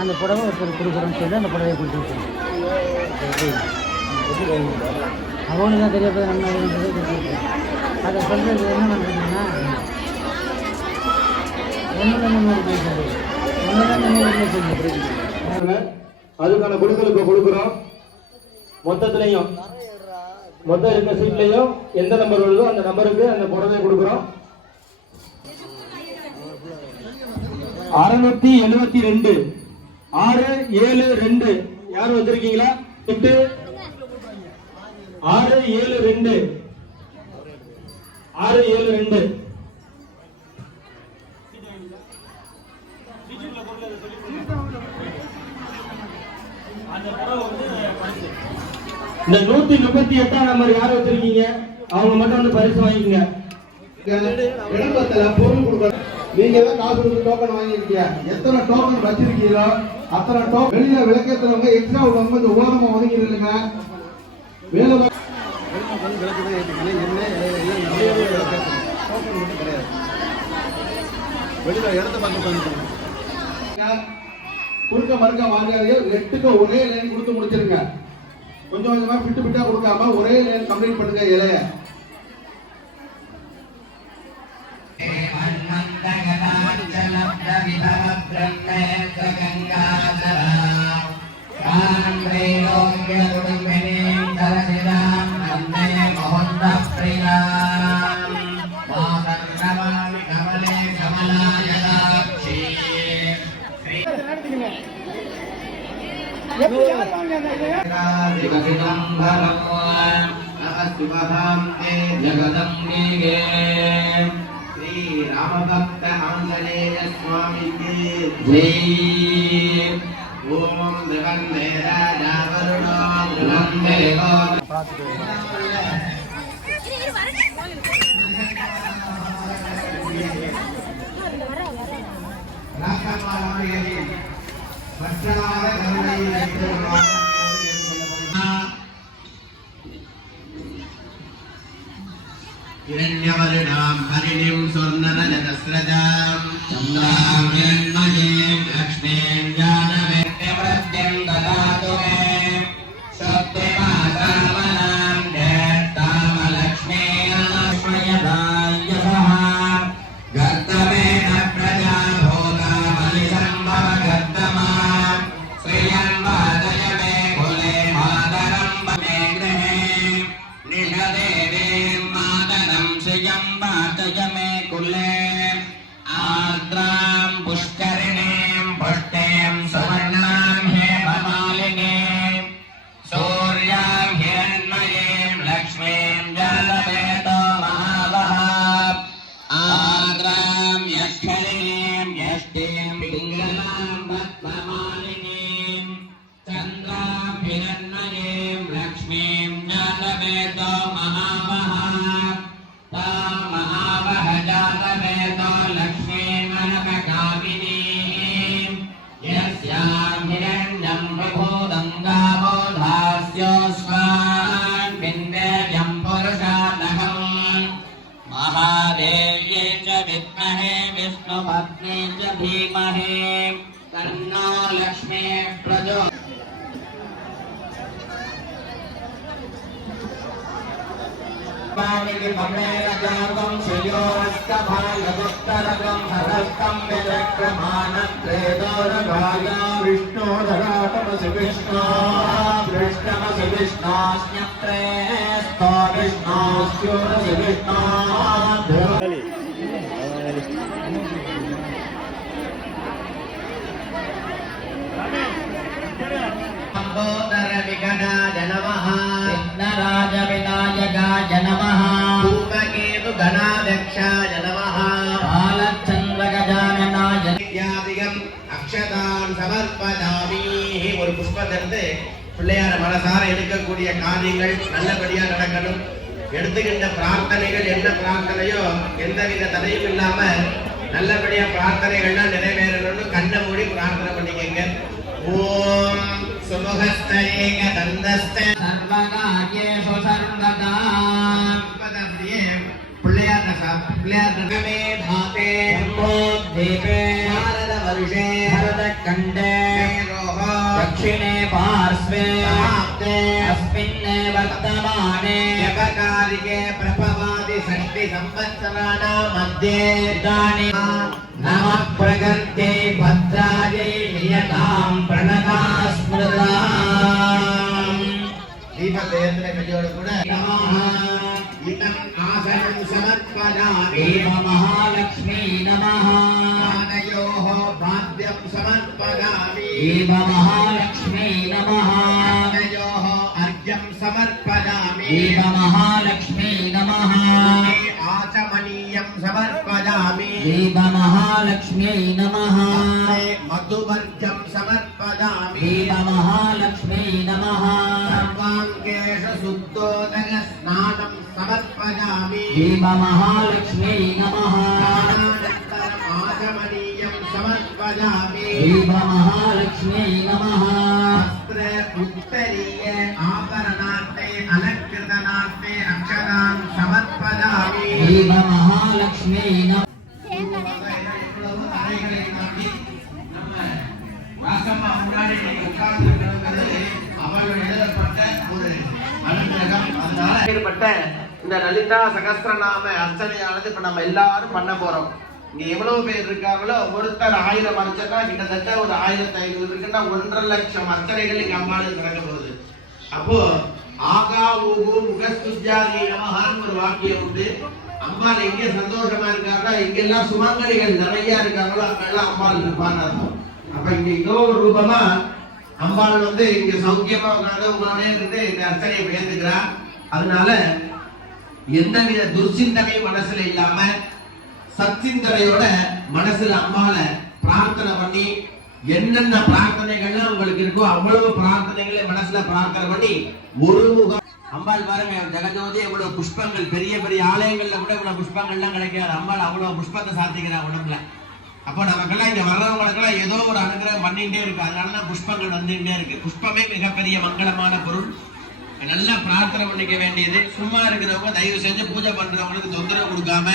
அந்த புடவை ஒருத்தர் கொடுக்குறோன்னு சொல்லி அந்த புடவையை கொடுத்துருக்கோம். அவங்களுக்கு தான் தெரிய போய் நம்ம கொடுத்துருக்கோம். அதை சொல்கிறது என்ன பண்ணுறீங்கன்னா 1 அதுக்கான கொடுக்கல் இப்போ கொடுக்குறோம். மொத்தத்துலையும் மொத்தம் இருக்க சீட்லையும் எந்த நம்பர் வருதோ அந்த நம்பருக்கு அந்த புடவை கொடுக்குறோம். 672 672 யாரும் வச்சிருக்கீங்களா? 672 672 இந்த 138 நம்பர் யார் வச்சிருக்கீங்க? அவங்க மட்டும் வந்து பரிசு வாங்கிக்கங்க. இடம்பத்துல பொருள் கொடுக்கணும். நீங்க தான் காசு கொடுத்து டோக்கன் வாங்கிருக்கீங்க. எத்தனை டோக்கன் வச்சிருக்கீங்களோ அத்தனை டோக்கன் வெளியில விளக்கத்துறவங்க எக்ஸ்ட்ரா உள்ளவங்க இந்த ஓரமா ஒதுங்கி நில்லுங்க. வேலை வெளியில இடத்த பார்த்து குறுக்க மறுக்க வாங்காதீங்க. 8க்கு ஒரே லைன் கொடுத்து முடிச்சிருங்க. கொஞ்சம் கொஞ்சமா பிட்டு பிட்டா கொடுக்காம ஒரே லைன் கம்ப்ளீட் பண்ணுங்க. இலைய श्री रामभक्त आंजनेय स्वामी की जय। ओम देवंदे राजा वरुणो ध्रुवंदेवो हिरण्यवर्णां हरिणीं स्वर्णरजतस्रजां चन्द्रां हिरण्मयीं लक्ष्मीं ज्ञानवेद्यवृद्धिं ददातु मे शक्तिमातामनां ज्येष्ठामलक्ष्मीं नमस्मयदायसः गर्तमेन प्रजा भूता बलिसम्भव गर्तमा श्रियं वादय मे कुले मातरं मे गृहे निषदेवीं वातय मे कुले आर्द्रां पुष्करिणीं पुष्टिं सुवर्णां हेममालिनीं सूर्यां हिरण्मयीं लक्ष्मीं जलवेदो महावहां आर्द्रां यक्षरिणीं यष्टिं पिङ्गलां पद्ममालिनीं चन्द्रां हिरण्मयीं लक्ष्मीं जलवेदो महावहां महावहजातवेदो लक्ष्मीमनककामिनीं यस्यां हिरण्यं प्रभोदङ्गावो धास्योऽस्मान् विन्देयं पुरुषादहम् महादेव्यै च विद्महे विष्णुपत्न्यै च धीमहि तन्नो लक्ष्मीः प्रचोदयात्। स्वामिनि ममेन जातं श्रेयोस्तभागवत्तरकं हरस्तं विचक्रमाणत्रेदोरगाया विष्णोरराटमसि विष्णो कृष्णमसि विष्णोऽस्म्यत्रेस्तो विष्णोऽस्योरसि विष्णो लंबोदर विकटाय नमः विघ्नराज विनायकाय नमः धूमकेतु गणाध्यक्षाय नमः बालचंद्र गजाननाय இத்தியாதிகம் அக்ஷதாம் சமர்ப்பயாமி. ஒரு புஷ்பத்திலிருந்து பிள்ளையார மனசார எடுக்கக்கூடிய காரியங்கள் நல்லபடியா நடக்கணும். எடுத்துக்கின்ற பிரார்த்தனைகள் என்ன பிரார்த்தனையோ எந்தவித தடையும் இல்லாம நல்லபடியா பிரார்த்தனைகள்லாம் நிறைவேறணும்னு கண்ணை மூடி பிரார்த்தனை பண்ணிக்கங்க. ஓம் சுமுகஸ்தேக தந்தஸ்த சர்வகார்யேஷு சர்வதா. அப்படியே பிள்ளையார் நகமே தாத்தே தீபே பாரத வருஷே பரத கண்டே दक्षिणे पार्श्वे अस्मिन् वर्तमाने जगकारिके प्रभवादि षष्टि संवत्सराणां मध्ये इदानीं नमः प्रकृते भद्रायै नियतां प्रणता स्मृता दीपदेवते कजोड़ கூட नमः इदम् आसनं समर्पयामि महालक्ष्मी नमः आनयोः भाद्यं समर्पयामि महालक्ष्मी नमः आनयोः अर्घ्यं समर्पयामि महालक्ष्मी नमः आचमनीयं समर्पयामि महालक्ष्मी नमः मधुवर्घ्यं समर्पयामि महालक्ष्मी नमः सर्वाङ्गेषु शुद्धोदक स्नानं समर्पयामि महालक्ष्मी नमः आचमनीयं समर्पयामि महालक्ष्मी नमः वस्त्रे उत्तरीये आभरणार्थे अलङ्कृतनार्थे अक्षरां समर्पयामि महालक्ष्मी नमः. இந்த லலிதா சகஸ்ரநாம அர்ச்சனையானது இப்ப நம்ம எல்லாரும் பண்ண போறோம். இங்க எவ்வளவு பேர் இருக்காங்களோ ஒருத்தர் 1000 அர்ச்சனை கிட்டத்தட்ட ஒரு 1500 இருக்குன்னா 1.5 லட்சம் அர்ச்சனைகள் இங்க அம்பாளுக்கு நடக்க போகுது. அப்போ ஆகா ஊகு முகஸ்துத்யாதி நமஹான்னு ஒரு வாக்கியம் உண்டு. அம்பாள் எங்க சந்தோஷமா இருக்காங்க, எங்கெல்லாம் சுமங்கலிகள் நிறைய இருக்காங்களோ அங்கெல்லாம் அம்பாள் இருப்பான்னு அர்த்தம். அப்ப இங்க ஏதோ ஒரு ரூபமா அம்பாள் இங்க சௌக்கியமா உட்காந்து உங்களோட இருந்து இந்த அர்ச்சனையை பேசுகிறா. அதனால எந்தவித துர்சிந்தனையும் மனசுல இல்லாம சச்சிந்தனையோட மனசுல அம்பாளை பிரார்த்தனை பண்ணி என்னென்ன பிரார்த்தனைகள்லாம் உங்களுக்கு இருக்கோ அவ்வளவு பிரார்த்தனைகளை மனசுல பிரார்த்தனை பண்ணி ஒரு முகம் அம்பாள் பாருங்க ஜெகஜோதி எவ்வளவு புஷ்பங்கள் பெரிய பெரிய ஆலயங்கள்ல கூட இவ்வளவு புஷ்பங்கள்லாம் கிடைக்காது. அம்பாள் அவ்வளவு புஷ்பத்தை சாத்திக்கிறா உடம்புல. அப்போ நமக்கெல்லாம் இங்க வர்றவங்களுக்கெல்லாம் ஏதோ ஒரு அனுகிரகம் பண்ணிட்டே இருக்கு. அதனாலதான் புஷ்பங்கள் வந்துட்டே இருக்கு. புஷ்பமே மிகப்பெரிய மங்களமான பொருள். நல்லா பிரார்த்தனை பண்ணிக்க வேண்டியது. சும்மா இருக்கிறவங்க தயவு செஞ்சு பூஜை பண்றவங்களுக்கு தொந்தரவு கொடுக்காம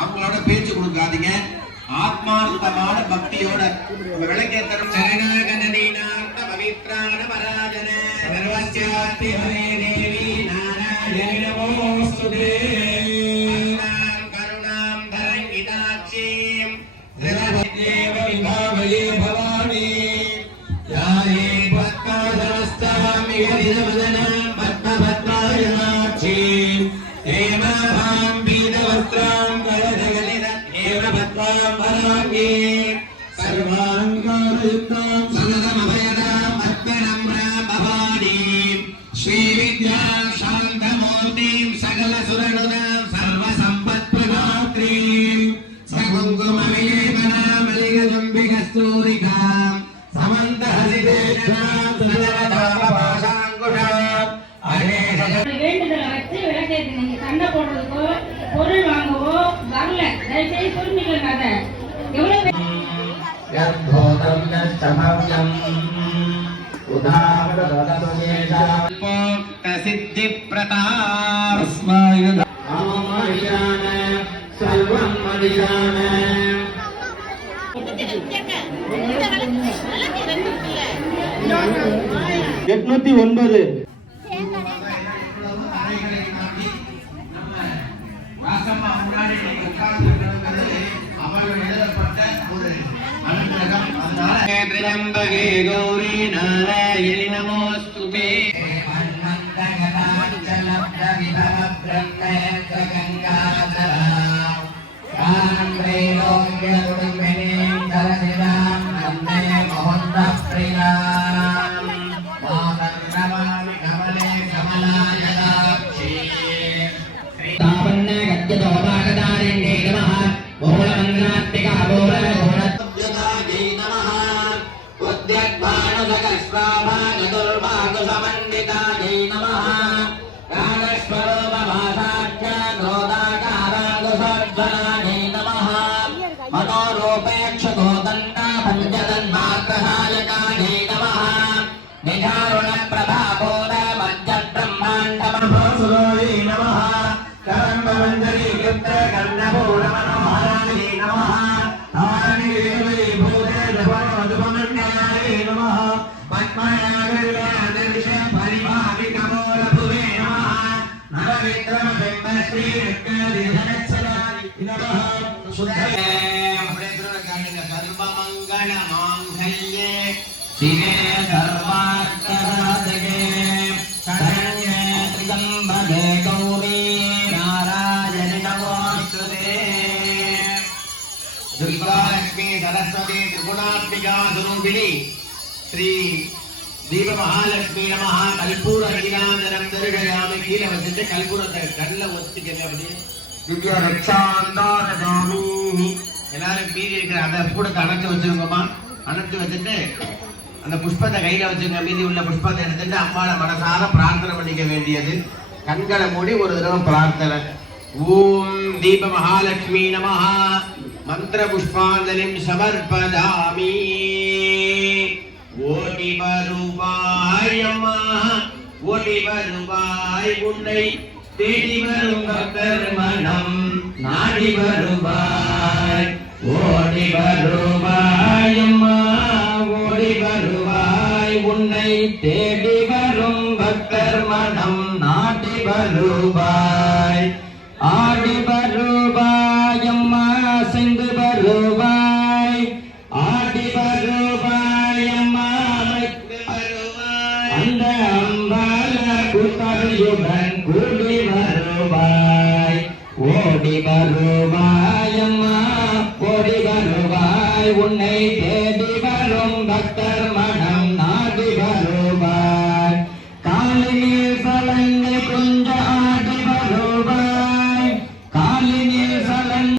அவங்களோட பேச்சு கொடுக்காதீங்க. ஆத்மார்த்தமான பக்தியோட விளக்கேத்தரும் சரணாகதீனார்த்த பவித்ராண பராஜன சர்வஸ்யாஸ்தி ஹரே தேவி நாராயணி நமோஸ்துதே கருணாம் தரங்கிதாட்சீம் தேவ விபாவயே பவானி யாரே பத்மாசனஸ்தாமி ஹரிதமதனம் பத்மபத்மாயனாட்சீம் தேமாம் பீதவஸ்திரம் கலதகலிதம் ஏவ பத்மாம் வராங்கி சர்வாங்காரயுக்தாம் சததமபயதாம் அத்மநம்ராம் பவானீம் ஸ்ரீவித்யாம் சாந்தமூர்த்திம் சகல சுரனுதாம் சர்வசம்பத்பிரதாத்ரீம் சகுங்குமவியேவனாம் மலிகஜம்பிகஸ்தூரிகாம் சமந்தஹசிதேஷாம் சுதரதாபபாசாங்குஷாம் வேண்டுதலை வச்சு விளக்கேத்து. நீங்க சண்டை போடுறதுக்கோ பொருள் வாங்கவோ வரல. தயவுசெய்து புரிஞ்சுக்கங்க. அதை எவ்வளவு சித்தி பிரதாப் சர்வம் மதியான 809 त्र्यंबके गौरी नारायणि नमोस्तुते शिवे सर्वार्थसाधके शरण्ये त्र्यंबके गौरी नारायणि नमोस्तुते दुर्गा लक्ष्मी सरस्वती त्रिगुणात्मिका स्वरूपिणी श्री दीप महालक्ष्मी नमः कल्पूर अखिलांतरं दर्शयामि கீழ வச்சிட்டு கல்பூரத்தை கண்ணுல ஒத்திக்கங்க அப்படியே திவ்ய ரக்ஷாந்தாரதாமி எல்லாரும் மீதி இருக்கிற அந்த கூடத்தை அணைச்சு வச்சிருக்கோமா அணைச்சு வச்சுட்டு அந்த புஷ்பத்தை கையில வச்சுங்க மீதி உள்ள புஷ்பத்தை எடுத்துட்டு அம்மாவை மனசார பிரார்த்தனை பண்ணிக்க வேண்டியது கண்களை மூடி ஒரு தடவை பிரார்த்தனை ஓம் தீப மகாலட்சுமி நமஹ மந்திர புஷ்பாஞ்சலிம் சமர்ப்பயாமி ஓடி வருவாய் அம்மா ஓடி வருவாய் உன்னை தேடி வரும் பக்தர் மனம் நாடி வருவாய் ஓடி வருவாய் அம்மா ஓடி வருவாய் உன்னை தேடி வரும் பக்தர் மனம் நாடி வருவாய் ஆடி வருவாய் அம்மா சென்று வருவாய் ஆடி வருவாய் அம்மா வருவாய் அந்த அம்பால கூட்டறியுடன் கூடி வருவாய் ஓடி வருவாய்